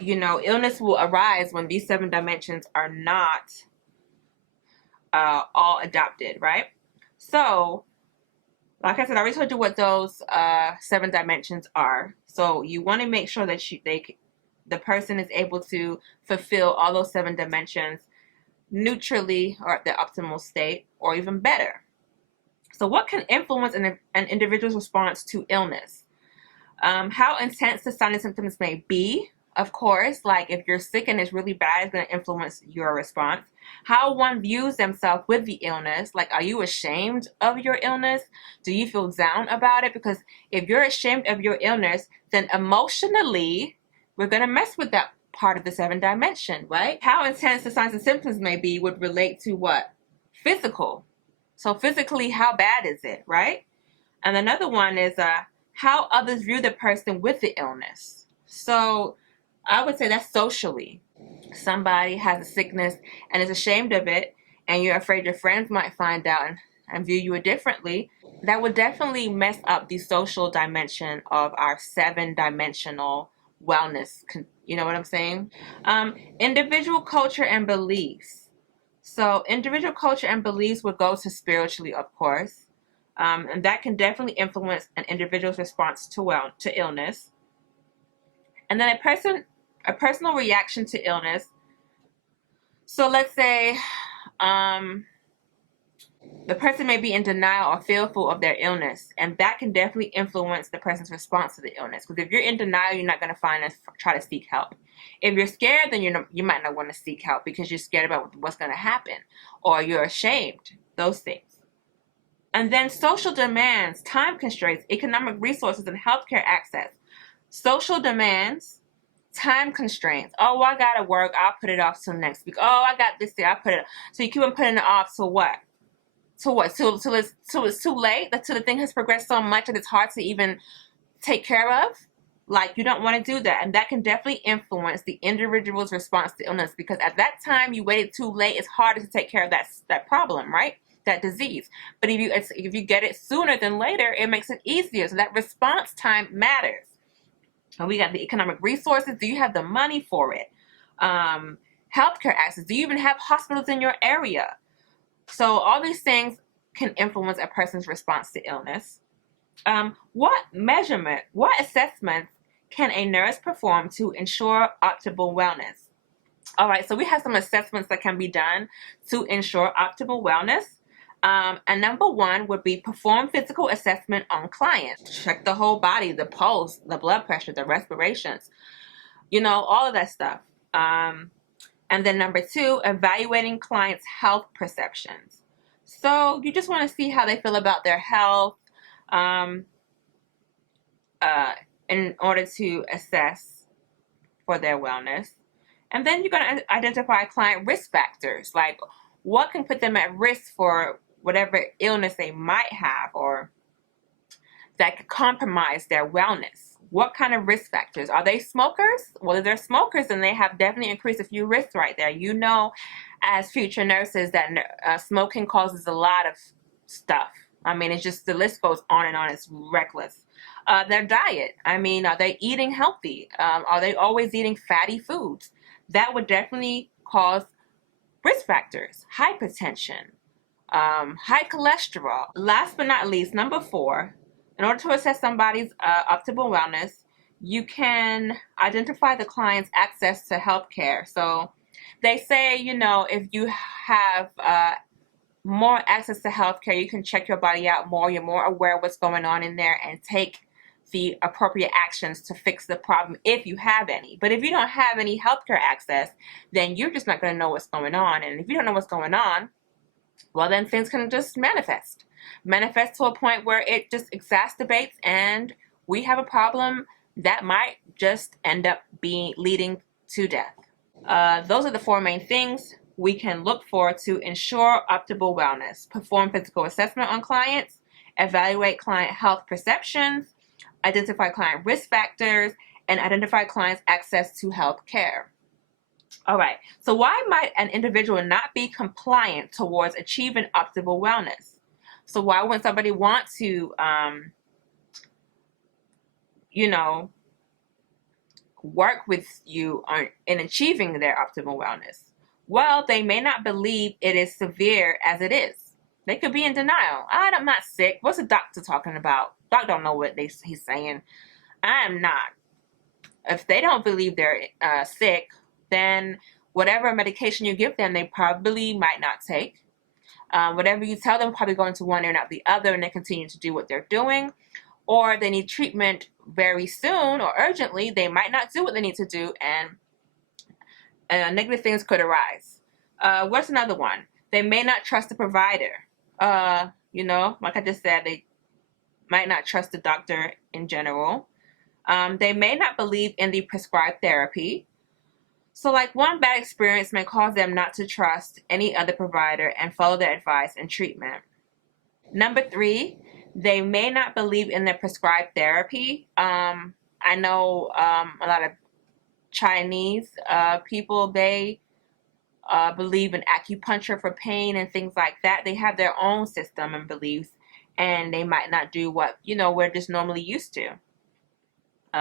illness will arise when these 7 dimensions are not all adopted, right? So, like I said, I already told you what those 7 dimensions are. So you want to make sure that the person is able to fulfill all those 7 dimensions neutrally or at the optimal state, or even better. So what can influence an individual's response to illness? How intense the signs and symptoms may be. Of course, like if you're sick and it's really bad, it's going to influence your response. How one views themselves with the illness. Like, are you ashamed of your illness? Do you feel down about it? Because if you're ashamed of your illness, then emotionally, we're going to mess with that part of the 7 dimension, right? How intense the signs and symptoms may be would relate to what? Physical. So physically, how bad is it, right? And another one is how others view the person with the illness. So I would say that's socially. Somebody has a sickness and is ashamed of it, and you're afraid your friends might find out and view you differently. That would definitely mess up the social dimension of our 7-dimensional wellness. You know what I'm saying? Individual culture and beliefs. So individual culture and beliefs would go to spiritually, of course. And that can definitely influence an individual's response to illness. And then a personal reaction to illness. So let's say the person may be in denial or fearful of their illness, and that can definitely influence the person's response to the illness. Because if you're in denial, you're not going to try to seek help. If you're scared, then you might not want to seek help because you're scared about what's going to happen, or you're ashamed. Those things. And then social demands, time constraints, economic resources, and healthcare access. Social demands, time constraints. Oh, I gotta work. I'll put it off till next week. Oh, I got this day. I'll put it. So you keep on putting it off. So what? To what? Till it's too late. Till the thing has progressed so much that it's hard to even take care of. Like, you don't want to do that, and that can definitely influence the individual's response to illness, because at that time you waited too late. It's harder to take care of that problem, right? That disease. But if you get it sooner than later, it makes it easier. So that response time matters. And we got the economic resources. Do you have the money for it? Healthcare access. Do you even have hospitals in your area? So all these things can influence a person's response to illness. What assessments can a nurse perform to ensure optimal wellness? All right, so we have some assessments that can be done to ensure optimal wellness. And number 1 would be perform physical assessment on clients. Check the whole body, the pulse, the blood pressure, the respirations, all of that stuff. And then number 2, evaluating clients' health perceptions. So you just want to see how they feel about their health in order to assess for their wellness. And then you're going to identify client risk factors, like what can put them at risk for whatever illness they might have, or that could compromise their wellness. What kind of risk factors? Are they smokers? Well, if they're smokers, then they have definitely increased a few risks right there. As future nurses, that smoking causes a lot of stuff. I mean, it's just, the list goes on and on. It's reckless. Their diet. I mean, are they eating healthy? Are they always eating fatty foods? That would definitely cause risk factors. Hypertension, high cholesterol. Last but not least, number 4, in order to assess somebody's optimal wellness, you can identify the client's access to health care. So they say, if you have more access to health care, you can check your body out more. You're more aware of what's going on in there and take the appropriate actions to fix the problem if you have any. But if you don't have any healthcare access, then you're just not going to know what's going on. And if you don't know what's going on, well, then things can just manifest to a point where it just exacerbates, and we have a problem that might just end up leading to death. Those are the 4 main things we can look for to ensure optimal wellness. Perform physical assessment on clients, evaluate client health perceptions, identify client risk factors, and identify clients' access to health care. All right, so why might an individual not be compliant towards achieving optimal wellness? So why would somebody want to, work with you in achieving their optimal wellness? Well, they may not believe it is severe as it is. They could be in denial. I'm not sick. What's the doctor talking about? Doc don't know what he's saying. I am not. If they don't believe they're sick, then whatever medication you give them, they probably might not take. Whatever you tell them probably go into one ear and out the other, and they continue to do what they're doing. Or they need treatment very soon or urgently. They might not do what they need to do, and negative things could arise. What's another one? They may not trust the provider. Like I just said, they might not trust the doctor in general. They may not believe in the prescribed therapy. So like one bad experience may cause them not to trust any other provider and follow their advice and treatment. Number 3, they may not believe in the prescribed therapy. I know a lot of Chinese people, they believe in acupuncture for pain and things like that. They have their own system and beliefs, and they might not do what we're just normally used to.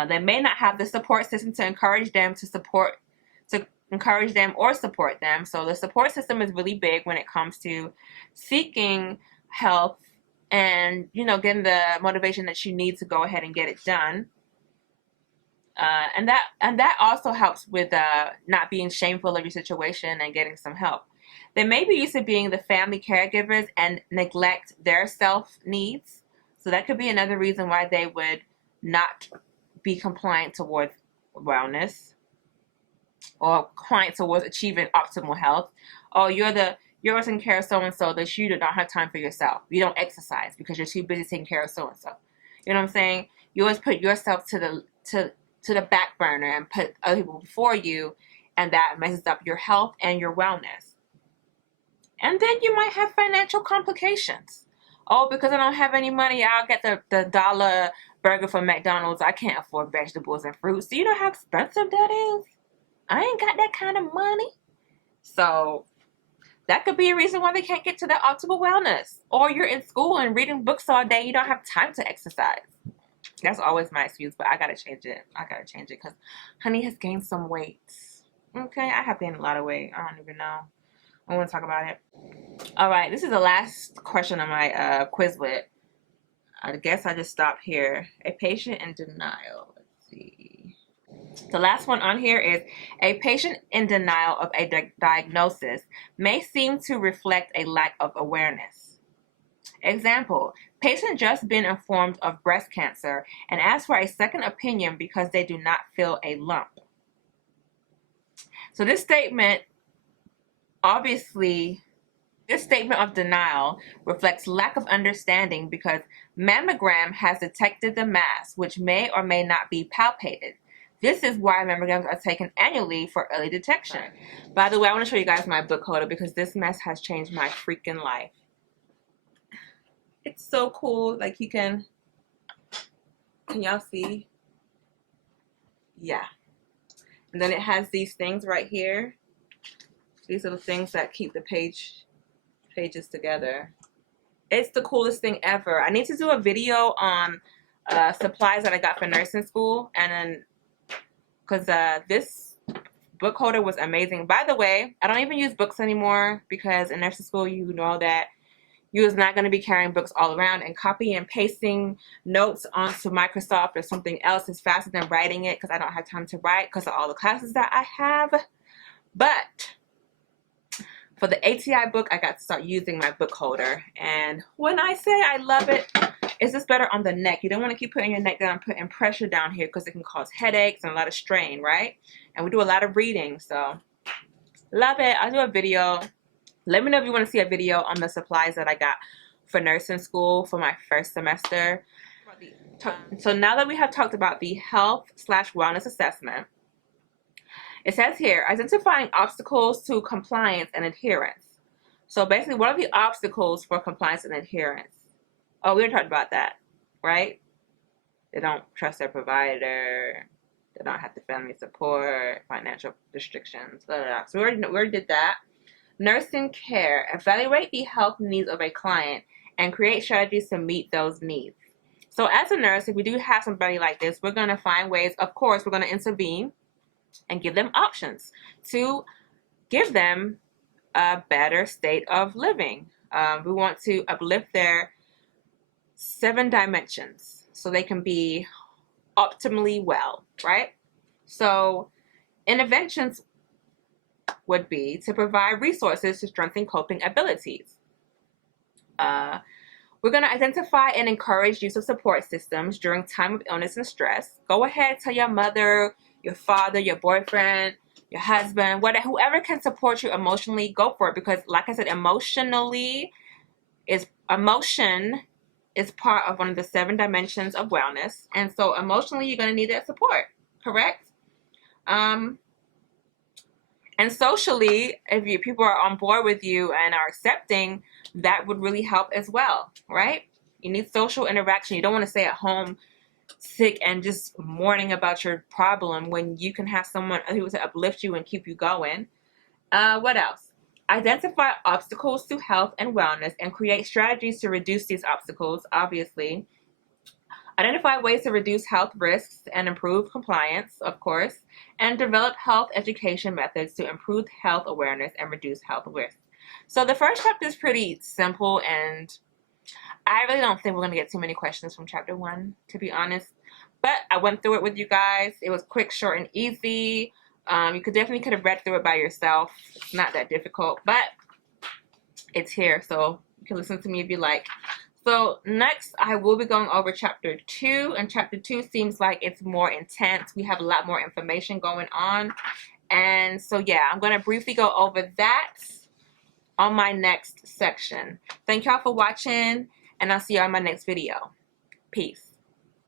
They may not have the support system to encourage them or support them. So the support system is really big when it comes to seeking help and getting the motivation that you need to go ahead and get it done. And that also helps with not being shameful of your situation and getting some help. They may be used to being the family caregivers and neglect their self needs. So that could be another reason why they would not be compliant towards wellness or compliant towards achieving optimal health. Oh, you're taking care of so-and-so that you do not have time for yourself. You don't exercise because you're too busy taking care of so-and-so. You know what I'm saying? You always put yourself to the back burner and put other people before you, and that messes up your health and your wellness. And then you might have financial complications. Oh, because I don't have any money, I'll get the dollar burger from McDonald's. I can't afford vegetables and fruits. Do you know how expensive that is? I ain't got that kind of money. So that could be a reason why they can't get to their optimal wellness. Or you're in school and reading books all day. You don't have time to exercise. That's always my excuse, but I gotta change it. Because honey has gained some weight. Okay, I have gained a lot of weight. I don't even know. I want to talk about it. All right, this is the last question on my Quizlet. I guess I just stopped here. A patient in denial. Let's see. The last one on here is a patient in denial of a diagnosis may seem to reflect a lack of awareness. Example, patient just been informed of breast cancer and asked for a second opinion because they do not feel a lump. So this statement of denial reflects lack of understanding because mammogram has detected the mass, which may or may not be palpated. This is why mammograms are taken annually for early detection. By the way, I want to show you guys my book holder because this mess has changed my freaking life. It's so cool. Like can y'all see? Yeah. And then it has these things right here. These are the things that keep the pages together. It's the coolest thing ever. I need to do a video on supplies that I got for nursing school, and then because this book holder was amazing. By the way, I don't even use books anymore because in nursing school you know that you is not going to be carrying books all around, and copying and pasting notes onto Microsoft or something else is faster than writing it because I don't have time to write because of all the classes that I have. But for the ATI book, I got to start using my book holder. And when I say I love it, it's just better on the neck. You don't want to keep putting your neck down, putting pressure down here because it can cause headaches and a lot of strain, right? And we do a lot of reading, so love it. I'll do a video. Let me know if you want to see a video on the supplies that I got for nursing school for my first semester. So now that we have talked about the health/wellness assessment, it says here, identifying obstacles to compliance and adherence. So basically, what are the obstacles for compliance and adherence? Oh, we already talked about that, right? They don't trust their provider. They don't have the family support, financial restrictions, blah, blah, blah. So we already did that. Nursing care. Evaluate the health needs of a client and create strategies to meet those needs. So as a nurse, if we do have somebody like this, we're going to find ways, of course, we're going to intervene and give them options to give them a better state of living. We want to uplift their 7 dimensions so they can be optimally well, right? So interventions would be to provide resources to strengthen coping abilities. We're going to identify and encourage use of support systems during time of illness and stress. Go ahead, tell your mother, your father, your boyfriend, your husband, whatever, whoever can support you emotionally, go for it. Because like I said, emotion is part of one of the 7 dimensions of wellness. And so emotionally, you're going to need that support, correct? And socially, if people are on board with you and are accepting, that would really help as well, right? You need social interaction. You don't want to stay at home sick and just mourning about your problem when you can have someone who to uplift you and keep you going. What else? Identify obstacles to health and wellness and create strategies to reduce these obstacles, obviously. Identify ways to reduce health risks and improve compliance, of course, and develop health education methods to improve health awareness and reduce health risks. So the first chapter is pretty simple, and I really don't think we're going to get too many questions from chapter 1, to be honest. But I went through it with you guys. It was quick, short, and easy. You could have read through it by yourself. It's not that difficult, but it's here, so you can listen to me if you like. So next, I will be going over chapter 2, and chapter 2 seems like it's more intense. We have a lot more information going on, and so yeah, I'm going to briefly go over that on my next section. Thank y'all for watching, and I'll see y'all in my next video. Peace.